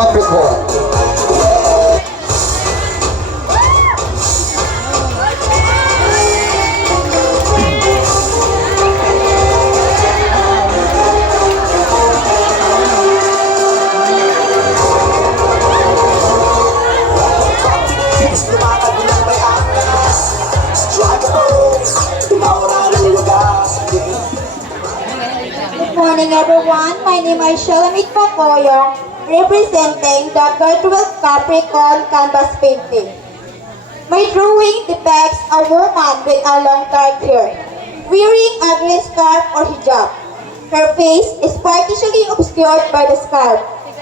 Capricorn. Good morning everyone, my name is Shalamit Pakoyong, representing the Virtual Capricorn Canvas Painting. My drawing depicts a woman with a long dark hair, wearing a green scarf or hijab. Her face is partially obscured by the scarf,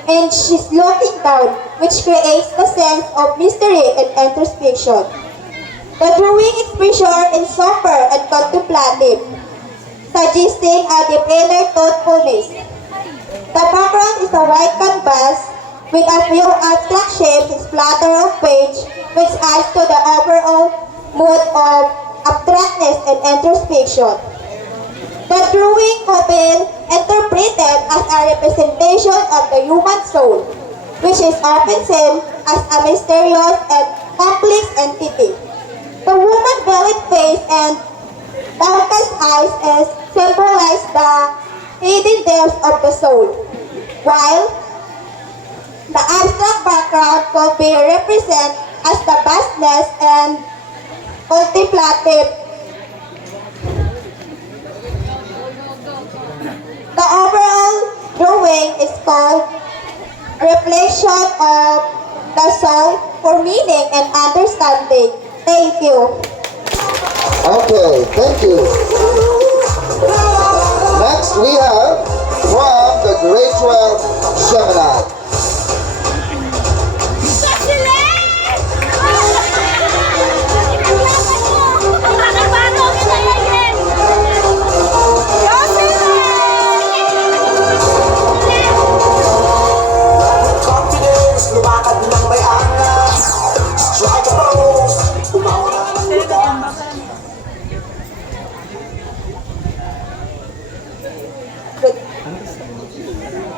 and she's looking down, which creates the sense of mystery and introspection. The drawing expression is somber and contemplative, suggesting a deep inner thoughtfulness. The background is a white canvas with a few abstract shapes and splatter of paint, which adds to the overall mood of abstractness and introspection. The drawing could be interpreted as a representation of the human soul, which is often seen as a mysterious and complex entity. The woman's veiled face and downcast eyes symbolize the hidden depths of the soul, while the abstract background could be represented as the vastness and contemplative. The overall drawing is called Reflection of the Soul for Meaning and Understanding. Thank you. Okay, thank you. Next we have from the Grade 12 Gemini.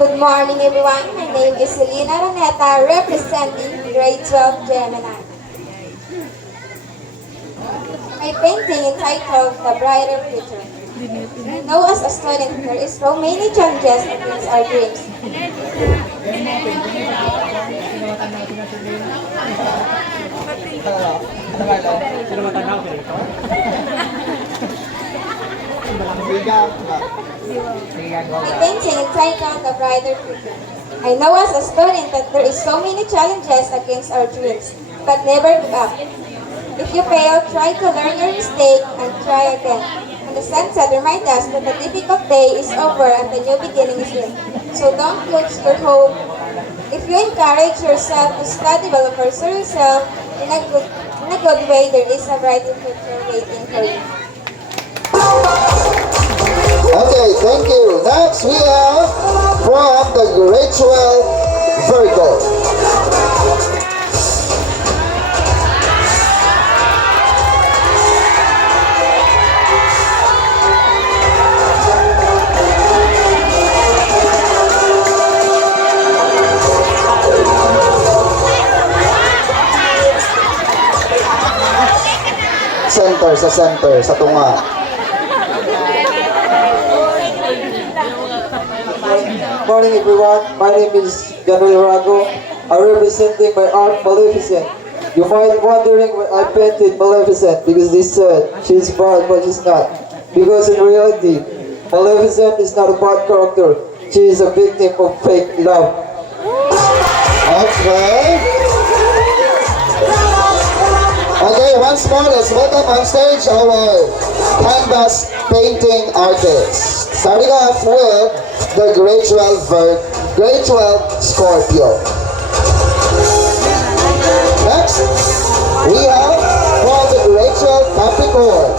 Good morning everyone, my name is Selena Raneta, representing Grade 12 Gemini. My painting entitled The Brighter Future. I know as a student there is so many challenges against our dreams. My painting entitled The Brighter Future. I know as a student that there is so many challenges against our dreams, but never give up. If you fail, try to learn your mistake and try again. And the sunset reminds us that the difficult day is over and the new beginning is here. So don't lose your hope. If you encourage yourself to study well, pursue yourself in a good way, there is a brighter future waiting for you. Okay, thank you. Next we have from the Grade 12 Virgo. Center, sa tunga. Morning everyone, my name is Gabriel Rago. I'm representing my art Maleficent. You might wondering why I painted Maleficent because they said she's bad but she's not. Because in reality, Maleficent is not a bad character. She is a victim of fake love. Okay. Okay, once more, let's welcome on stage our canvas painting artists. Starting off with the Grade 12 Scorpio. Next, we have from the Grade 12 Capricorn.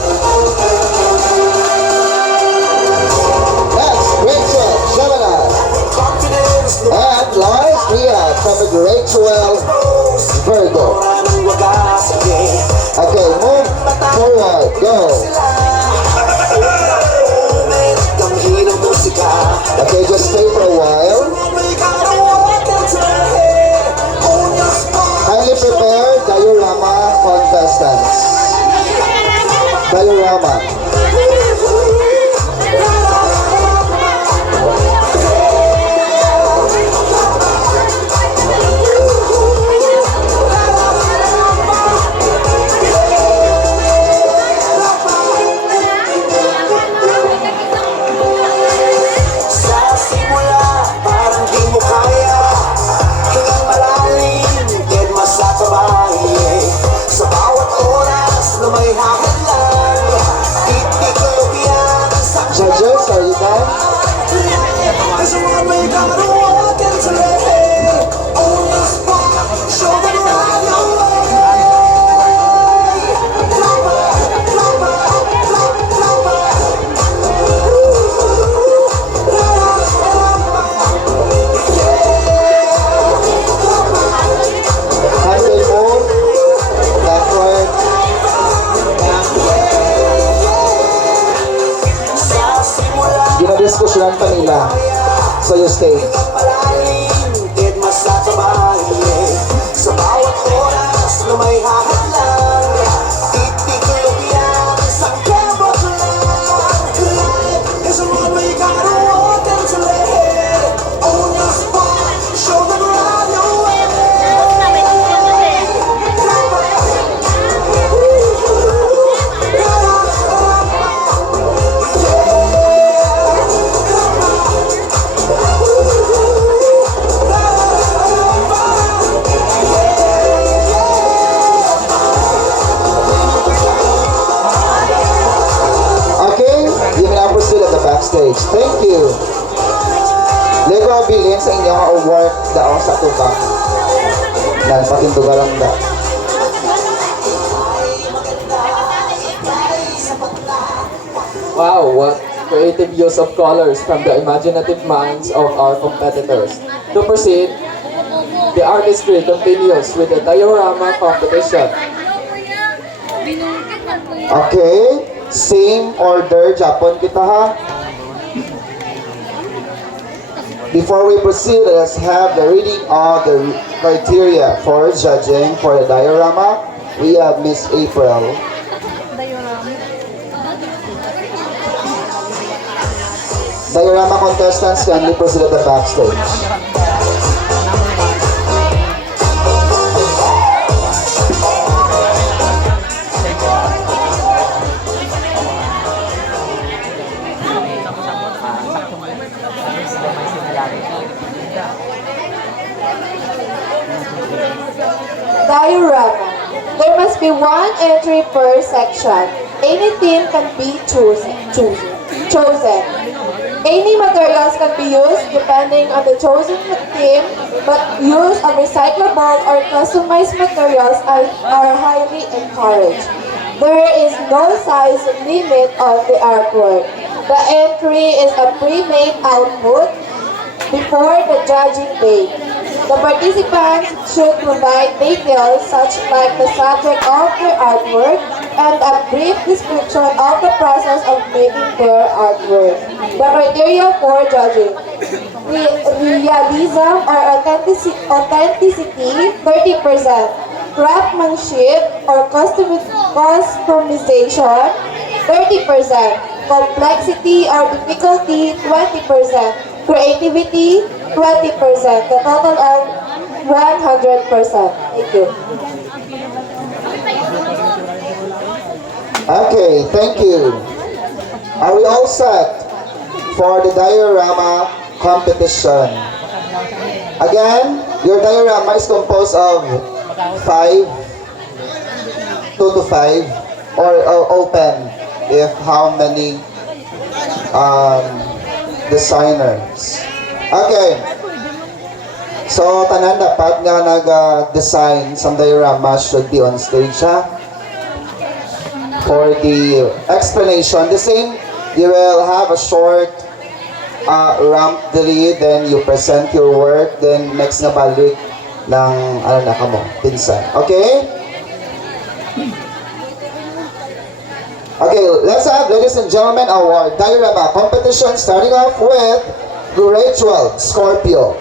Next, Grade 12 Gemini. And last, we have from the Grade 12 Virgo. Okay, move forward, go. Okay, just stay for a while. Sa simula, parang di mo kaya hanggang malalim, dead masasabay. Sa bawat oras na may hahadlan, titiklop yan sa Judges, are you done? There's a runway gotta walk into it. On the spot, show them around your way. Plumber, plumber, plumber. Handle move. Backward. Sa simula, Ginadiskusyonan pa nila. So you stay. malalim, dead masasabay. Sa bawat oras na may hahadlan, titiklop yan sa kabot lang. There's a runway gotta walk into it. On the spot, show them around your way. Okay, you may now proceed at the backstage. Thank you. Lego bilin sa inyong award daw sa tubang. Dan patinduga lang da. Wow, what creative use of colors from the imaginative minds of our competitors. To proceed, the artistry continues with the diorama competition. Okay, same order Japon kita ha. Before we proceed, let's have the reading of the criteria for judging for the diorama. We have Miss April. Diorama contestants kindly proceed at the backstage. Diorama. There must be one entry per section. Any theme can be chosen. Any materials can be used depending on the chosen theme, but use of recyclable or customized materials are highly encouraged. There is no size limit on the artwork. The entry is a pre-made output before the judging day. The participants should provide details such like the subject of their artwork and a brief description of the process of making their artwork. The criteria for judging: realism or authenticity 30%, craftsmanship or customization 30%, complexity or difficulty 20%, creativity 20%, the total of 100%. Thank you. Okay, thank you. Are we all set for the diorama competition? Again, your diorama is composed of 2 to 5, or open if how many designers. Okay. So, tanan dapat nga nag-design sa diorama should be on stage, ha? For the explanation, the same, you will have a short ramp dali, then you present your work, then next nga balik ng, ano na kamo, pinsan. Okay? Okay, let's have, ladies and gentlemen, our diorama competition starting off with Grade 12, Scorpio.